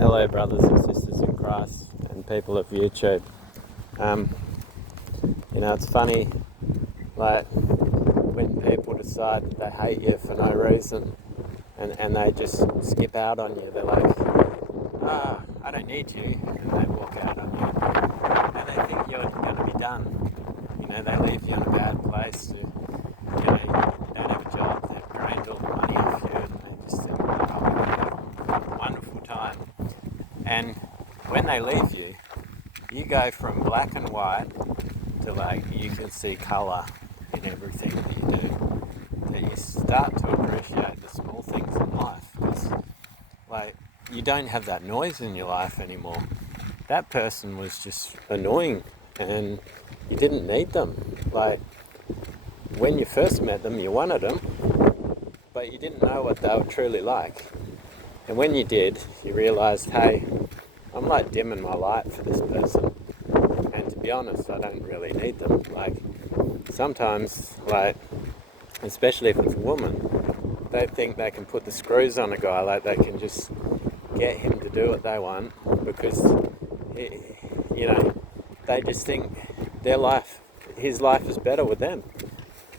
Hello brothers and sisters in Christ and people of YouTube. It's funny, like when people decide that they hate you for no reason and they just skip out on you. They're like, I don't need you, and they walk out on you. And they think you're going to be done. They leave you in a bad place. You don't have a job, they've drained all the money off you, and they just think, oh, we're going to have a wonderful time. And when they leave you, you go from black and white to you can see colour in everything that you do. That you start to appreciate the small things in life, because you don't have that noise in your life anymore. That person was just annoying and you didn't need them. When you first met them, you wanted them, but you didn't know what they were truly like. And when you did, you realised, hey, I'm dimming my light for this person. And to be honest, I don't really need them. Sometimes, especially if it's a woman, they think they can put the screws on a guy, they can just get him to do what they want, because, they just think his life is better with them.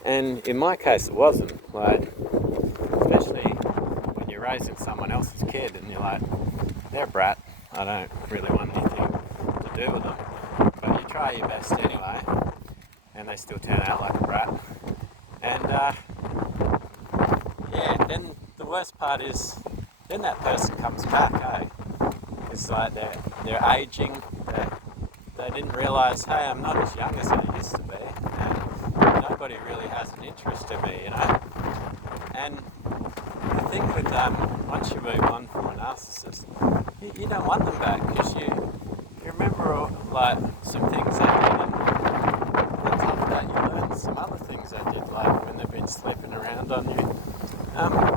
And in my case, it wasn't. Especially when you're raising someone else's kid and you're like, they're a brat, I don't really want anything to do with them. But you try your best anyway, and they still turn out like a brat. And then the worst part is, then that person comes back, It's they're aging, they didn't realise, hey, I'm not as young as I used to be, and nobody really has an interest in me, And the thing with once you move on from a narcissist, you don't want them back, because you remember some things they did, and on top of that you learn some other things they did, when they've been sleeping around on you.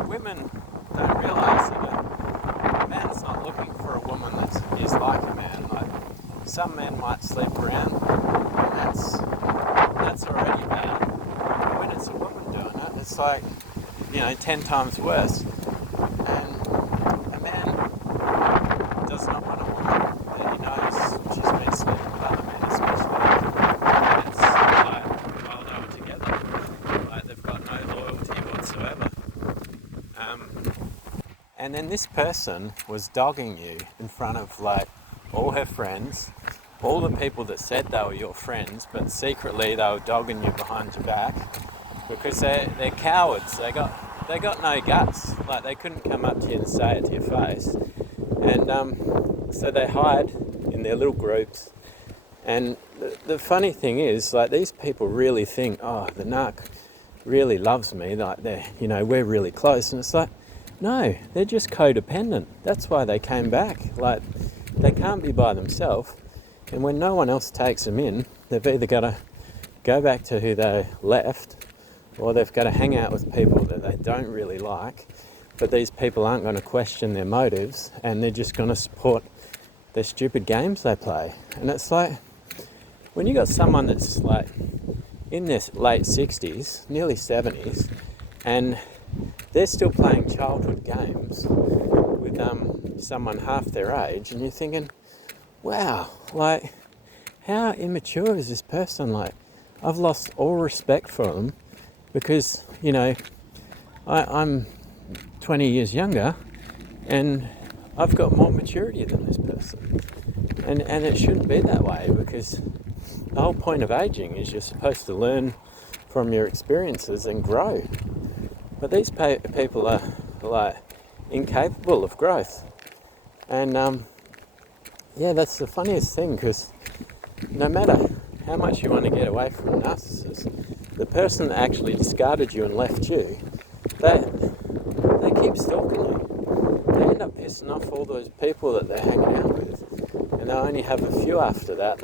Women don't realise that a man's not looking for a woman that is like a man. Some men might sleep around, and that's already bad. But when it's a woman doing it, it's 10 times worse. And a man does not want a woman that he knows she's been sleeping with other men, especially. And it's while they were together, they've got no loyalty whatsoever. And then this person was dogging you in front of all her friends, all the people that said they were your friends, but secretly they were dogging you behind your back, because they're cowards. They got no guts. They couldn't come up to you and say it to your face, and so they hide in their little groups. And the funny thing is, these people really think, oh, the narc really loves me. We're really close, and it's no, they're just codependent. That's why they came back. They can't be by themselves, and when no one else takes them in, they've either got to go back to who they left, or they've got to hang out with people that they don't really like, but these people aren't going to question their motives, and they're just going to support their stupid games they play. And it's when you got someone that's in their late 60s, nearly 70s, and they're still playing childhood games with someone half their age, and you're thinking, wow, how immature is this person? I've lost all respect for them, because I'm 20 years younger and I've got more maturity than this person, and it shouldn't be that way, because the whole point of aging is you're supposed to learn from your experiences and grow. But these people are incapable of growth. And that's the funniest thing, because no matter how much you want to get away from a narcissist, the person that actually discarded you and left you, they keep stalking you. They end up pissing off all those people that they're hanging out with, and they only have a few after that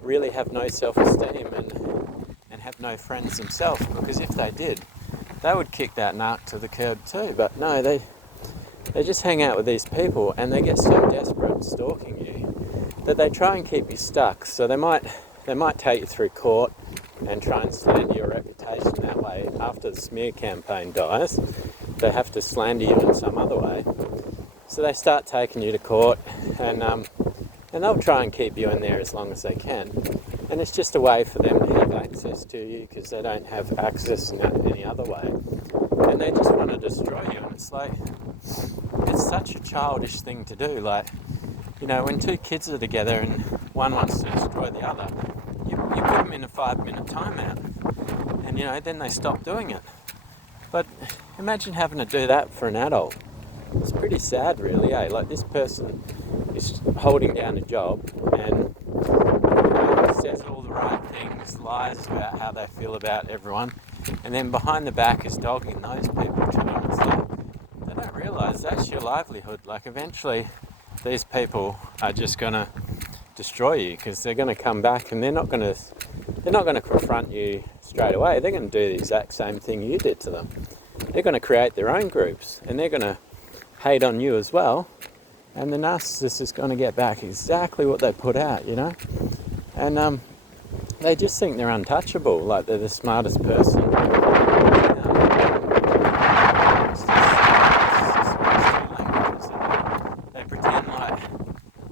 really have no self-esteem and have no friends themselves, because if they did, they would kick that narc to the curb too. But no, they just hang out with these people, and they get so desperate stalking you that they try and keep you stuck. So they might take you through court and try and slander your reputation that way. After the smear campaign dies, they have to slander you in some other way. So they start taking you to court, and they'll try and keep you in there as long as they can. And it's just a way for them to have access to you because they don't have access in any other way. And they just want to destroy you. And it's like, it's such a childish thing to do. Like, you know, when two kids are together and one wants to destroy the other, you put them in a 5-minute timeout. And, you know, then they stop doing it. But imagine having to do that for an adult. It's pretty sad, really, eh? Like, this person is holding down a job and says all the right things, lies about how they feel about everyone, and then behind the back is dogging those people too. And it's like, they don't realise that's your livelihood. Like, eventually these people are just going to destroy you because they're going to come back and they're not going to confront you straight away. They're going to do the exact same thing you did to them. They're going to create their own groups and they're going to hate on you as well, and the narcissist is going to get back exactly what they put out, you know. And they just think they're untouchable, like they're the smartest person. They pretend like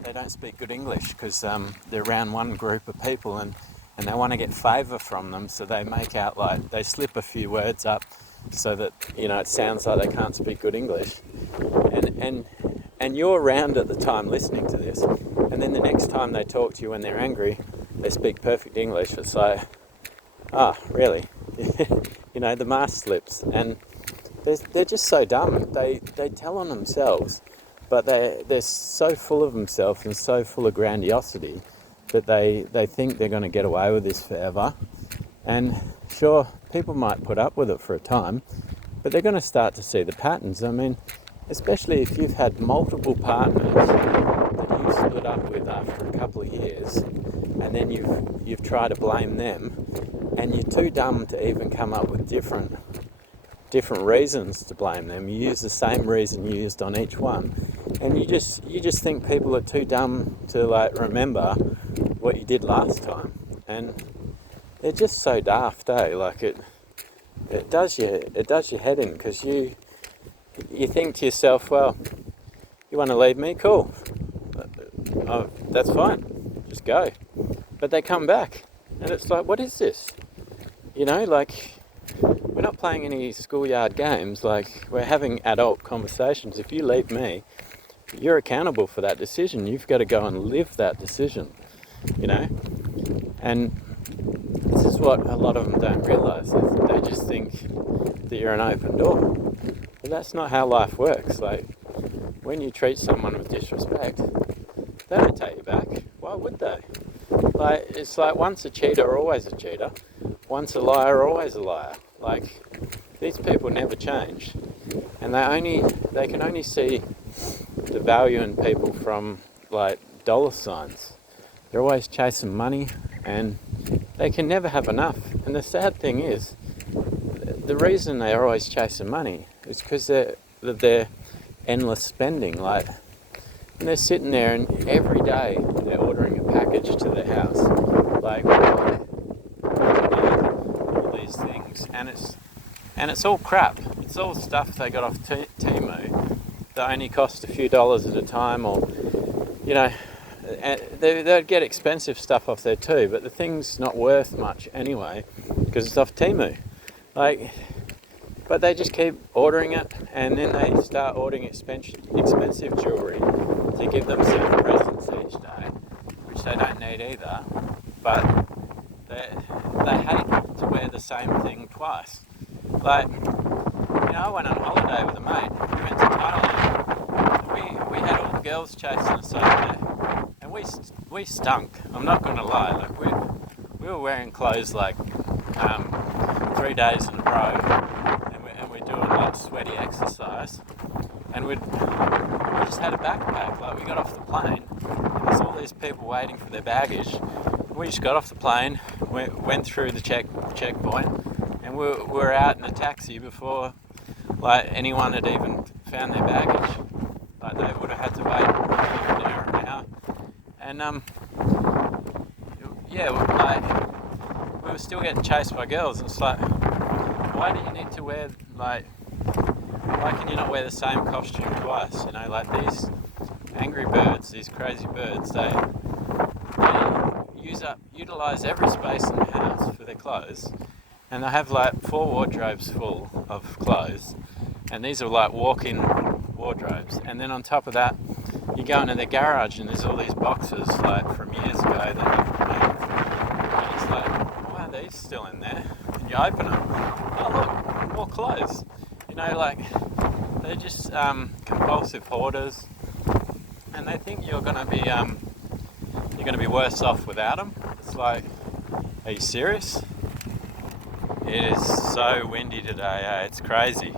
they don't speak good English because they're around one group of people and they want to get favour from them, so they make out like they slip a few words up so that, you know, it sounds like they can't speak good English. And you're around at the time listening to this, and then the next time they talk to you when they're angry, they speak perfect English. It's like, really? You know, the mask slips, and they're just so dumb. They tell on themselves, but they're so full of themselves and so full of grandiosity that they think they're going to get away with this forever. And sure, people might put up with it for a time, but they're going to start to see the patterns. I mean, especially if you've had multiple partners that you split up with after a couple of years, and then you've tried to blame them, and you're too dumb to even come up with different reasons to blame them. You use the same reason you used on each one, and you just think people are too dumb to like remember what you did last time, and they're just so daft, eh? Like it does your head in, because you think to yourself, well, you want to leave me? Cool. Oh, that's fine. Just go. But they come back. And it's like, what is this? You know, like, we're not playing any schoolyard games. Like, we're having adult conversations. If you leave me, you're accountable for that decision. You've got to go and live that decision, you know? And this is what a lot of them don't realise. They just think that you're an open door. But that's not how life works. Like, when you treat someone with disrespect, they don't take you back. Why would they? Like, it's like once a cheater, always a cheater. Once a liar, always a liar. Like, these people never change. And they can only see the value in people from, like, dollar signs. They're always chasing money, and they can never have enough. And the sad thing is, the reason they're always chasing money is because they're endless spending. Like, and they're sitting there and every day they're ordering a package to their house. Like, all these things, and it's all crap. It's all stuff they got off Temu that only cost a few dollars at a time, or, you know, they'd get expensive stuff off there too, but the thing's not worth much anyway because it's off Temu. Like, but they just keep ordering it, and then they start ordering expensive jewellery to give themselves presents each day, which they don't need either. But they hate to wear the same thing twice. Like, you know, I went on holiday with a mate. We went to Thailand. We had all the girls chasing us over there, and we stunk. I'm not going to lie. Like, we were wearing clothes like 3 days in a row, and we're doing like sweaty exercise, and we just had a backpack. Like, we got off the plane, and there's all these people waiting for their baggage. We just got off the plane, went through the checkpoint, and we were out in a taxi before like anyone had even found their baggage. Like, they would have had to wait an hour. And like, we were still getting chased by girls. And it's like, why do you need to wear, like, why Why can you not wear the same costume twice? You know, like these angry birds, these crazy birds, they utilize every space in the house for their clothes, and they have like 4 wardrobes full of clothes, and these are like walk-in wardrobes. And then on top of that, you go into their garage and there's all these boxes like from years ago that you've removed, and it's like, why are these still in there? And you open them, oh look, more clothes. You know, like they're just compulsive hoarders, and they think you're going to be worse off without them. It's like, are you serious? It is so windy today, eh? It's crazy.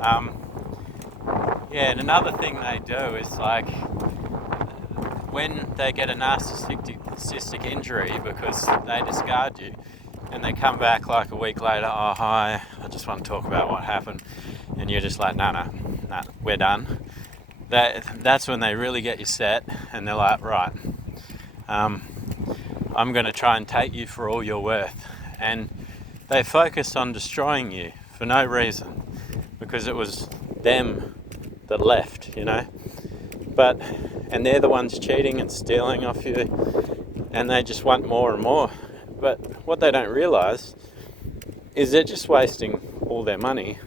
Yeah, and another thing they do is like when they get a narcissistic injury because they discard you, and they come back like a week later, oh hi, I just want to talk about what happened, and you're just like, nah, we're done. That's when they really get you set, and they're like, right, I'm going to try and take you for all you're worth. And they focus on destroying you for no reason, because it was them that left, you know. And they're the ones cheating and stealing off you, and they just want more and more. But what they don't realise is they're just wasting all their money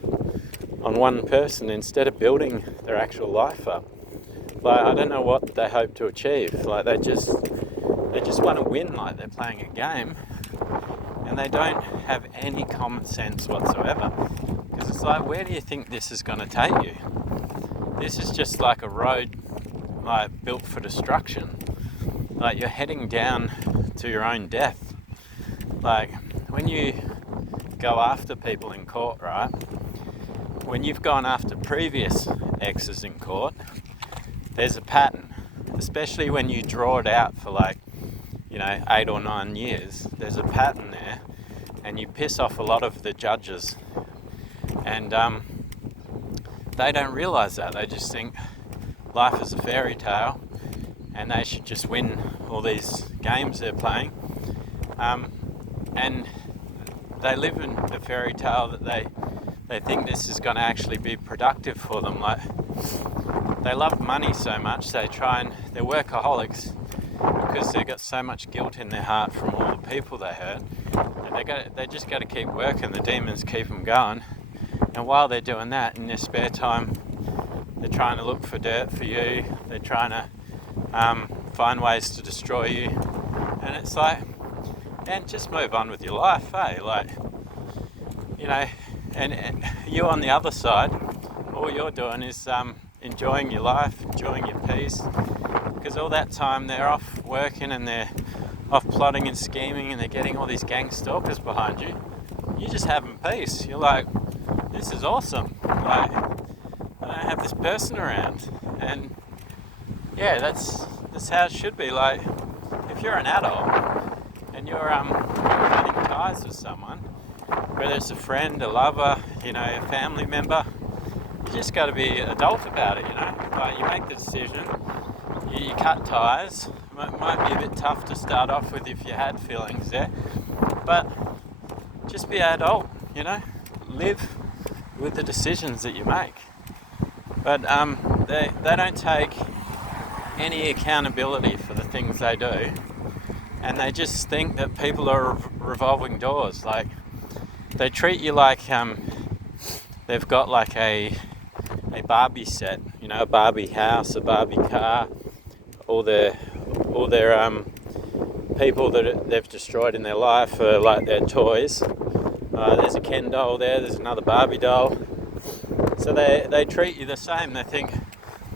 on one person instead of building their actual life up. Like, I don't know what they hope to achieve. Like, they just want to win, like they're playing a game, and they don't have any common sense whatsoever. Because it's like, where do you think this is going to take you? This is just like a road like built for destruction. Like, you're heading down to your own death. Like, when you go after people in court, right? When you've gone after previous exes in court, there's a pattern, especially when you draw it out for like, 8 or 9 years. There's a pattern there, and you piss off a lot of the judges, and they don't realise that. They just think life is a fairy tale, and they should just win all these games they're playing, and they live in a fairy tale that they think this is going to actually be productive for them. Like, they love money so much, they're workaholics because they've got so much guilt in their heart from all the people they hurt, and they just got to keep working. The demons keep them going, and while they're doing that, in their spare time, they're trying to look for dirt for you. They're trying to find ways to destroy you, and it's like, and just move on with your life, eh? Like, and you on the other side, all you're doing is enjoying your life, enjoying your peace, because all that time they're off working and they're off plotting and scheming, and they're getting all these gang stalkers behind you. You're just having peace. You're like, this is awesome. Like, I don't have this person around. And yeah, that's how it should be. Like, if you're an adult and you're cutting ties with someone, whether it's a friend, a lover, a family member, you just got to be adult about it, Like, you make the decision, you cut ties. It might be a bit tough to start off with if you had feelings there, but just be adult, live with the decisions that you make. But they don't take any accountability for the things they do, and they just think that people are revolving doors. Like, they treat you like they've got like a Barbie set, a Barbie house, a Barbie car, all their people that they've destroyed in their life are like their toys. There's a Ken doll there's another Barbie doll. So they treat you the same. They think,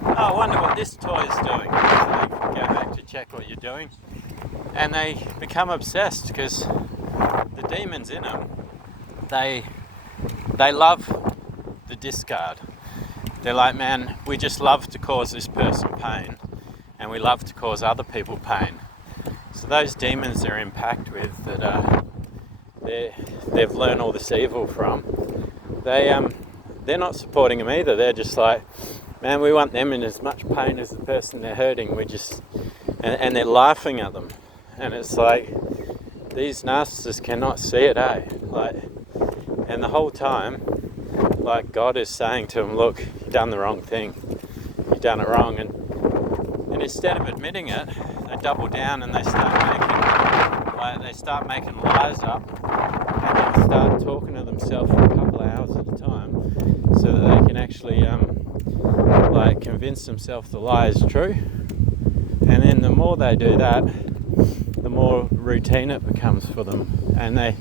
oh, I wonder what this toy is doing. So they go back to check what you're doing, and they become obsessed because the demons in them, they love the discard. They're like, man, we just love to cause this person pain, and we love to cause other people pain. So those demons they're in pact with, that they've learned all this evil from, they're not supporting them either. They're just like, man, we want them in as much pain as the person they're hurting. And they're laughing at them. And it's like, these narcissists cannot see it, eh? Like, and the whole time like God is saying to them, look, you've done the wrong thing, you've done it wrong, and instead of admitting it, they double down and they start making lies up, and then start talking to themselves for a couple of hours at a time, so that they can actually convince themselves the lie is true. And then the more they do that, the more routine it becomes for them, and they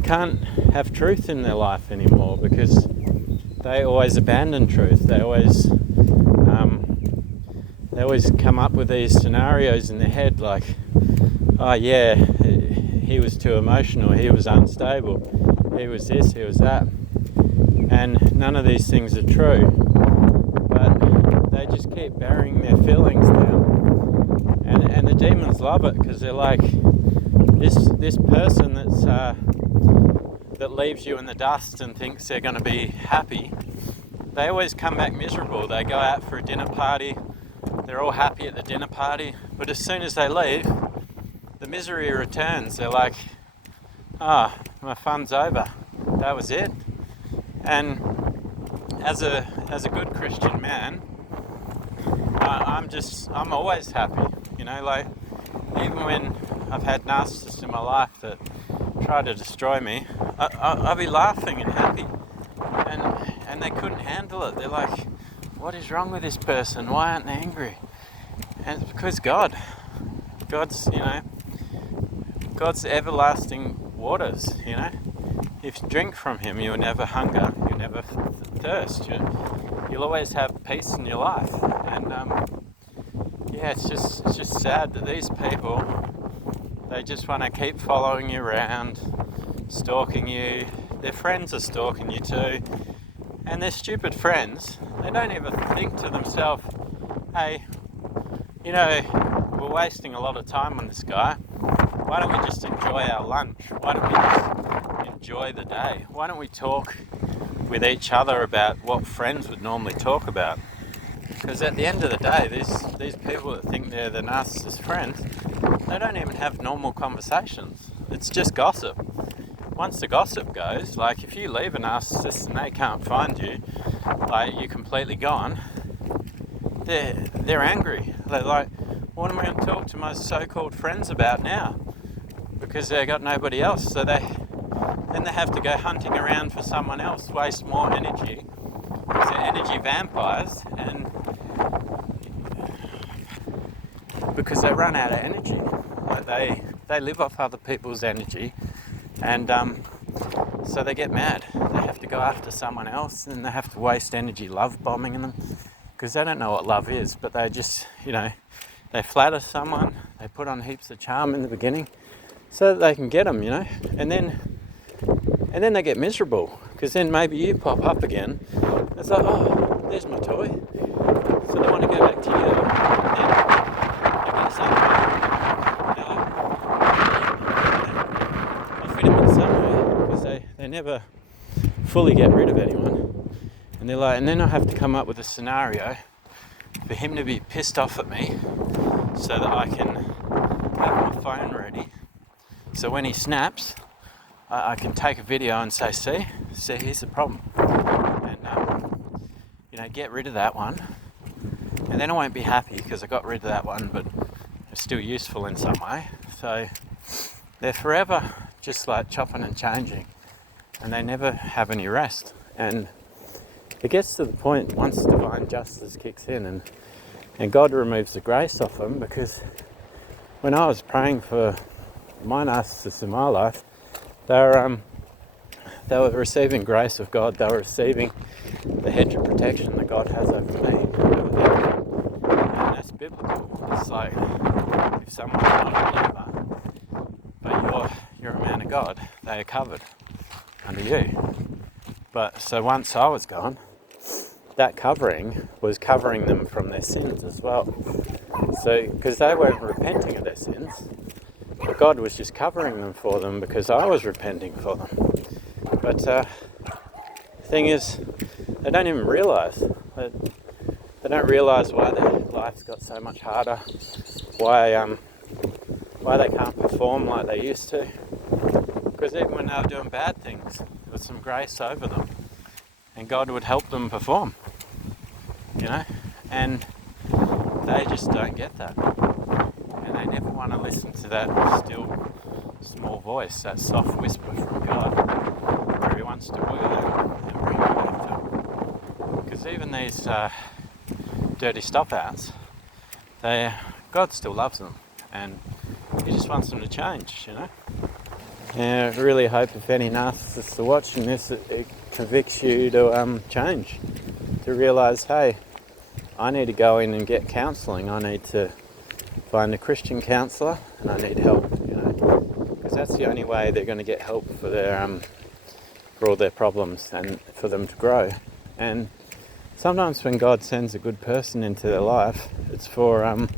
can't have truth in their life anymore, because they always abandon truth. They always come up with these scenarios in their head, like, oh yeah, he was too emotional, he was unstable, he was this, he was that, and none of these things are true, but they just keep burying their feelings down, and the demons love it, because they're like, this person that leaves you in the dust and thinks they're going to be happy, they always come back miserable. They go out for a dinner party, they're all happy at the dinner party, but as soon as they leave, the misery returns. They're like, my fun's over, that was it. And as a good Christian man, I'm always happy, like, even when I've had narcissists in my life that try to destroy me, I'll be laughing and happy, and they couldn't handle it. They're like, what is wrong with this person? Why aren't they angry? And it's because God's everlasting waters, If you drink from him, you'll never hunger, you'll never thirst, you'll always have peace in your life. And it's just sad that these people, they just want to keep following you around, stalking you. Their friends are stalking you too, and they're stupid friends. They don't even think to themselves, hey, we're wasting a lot of time on this guy. Why don't we just enjoy our lunch? Why don't we just enjoy the day? Why don't we talk with each other about what friends would normally talk about? Because at the end of the day, these people that think they're the narcissist friends, they don't even have normal conversations. It's just gossip. Once the gossip goes, like if you leave a narcissist and they can't find you, like you're completely gone, they're angry. They're like, what am I going to talk to my so-called friends about now? Because they've got nobody else, so then they have to go hunting around for someone else, waste more energy, because they're energy vampires, and because they run out of energy. Like they live off other people's energy, and so they get mad. They have to go after someone else, and they have to waste energy love bombing them, because they don't know what love is, but they just, they flatter someone, they put on heaps of charm in the beginning, so that they can get them, and then they get miserable, because then maybe you pop up again. It's like, oh, there's my toy. So they want to go back to you, and then they get something. You fit them in somewhere, because they never fully get rid of anyone. And they're like, and then I have to come up with a scenario for him to be pissed off at me, so that I can have my phone ready. So when he snaps, I can take a video and say, see, here's the problem. And, get rid of that one. And then I won't be happy because I got rid of that one, but it's still useful in some way. So they're forever just like chopping and changing, and they never have any rest. And it gets to the point once divine justice kicks in and God removes the grace off them, because when I was praying for my narcissists in my life, they were receiving grace of God. They were receiving the hedge of protection that God has over me, over them. And that's biblical. It's like, if someone's not a believer, but you're a man of God, they are covered under you. But so once I was gone, that covering was covering them from their sins as well. So, because they weren't repenting of their sins, but God was just covering them for them because I was repenting for them. But the thing is, they don't even realise. They don't realise why their life's got so much harder, why they can't perform like they used to. Because even when they were doing bad things, there was some grace over them. and God would help them perform, you know, and they just don't get that, and they never want to listen to that still small voice, that soft whisper from God, where He wants to woo them and bring them back to Him. Because even these dirty stop-outs, God still loves them, and He just wants them to change, you know. And I really hope if any narcissists are watching this, it convicts you to change, to realise, hey, I need to go in and get counselling. I need to find a Christian counsellor, and I need help, you know, because that's the only way they're going to get help for for all their problems and for them to grow. And sometimes when God sends a good person into their life, it's for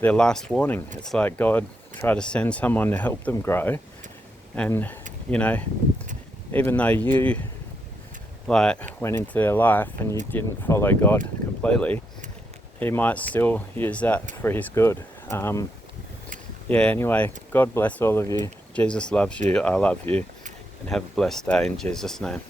their last warning. It's like God tried to send someone to help them grow, and you know, even though you went into their life and you didn't follow God completely, He might still use that for His good. Anyway, God bless all of you. Jesus loves you. I love you. And have a blessed day in Jesus' name.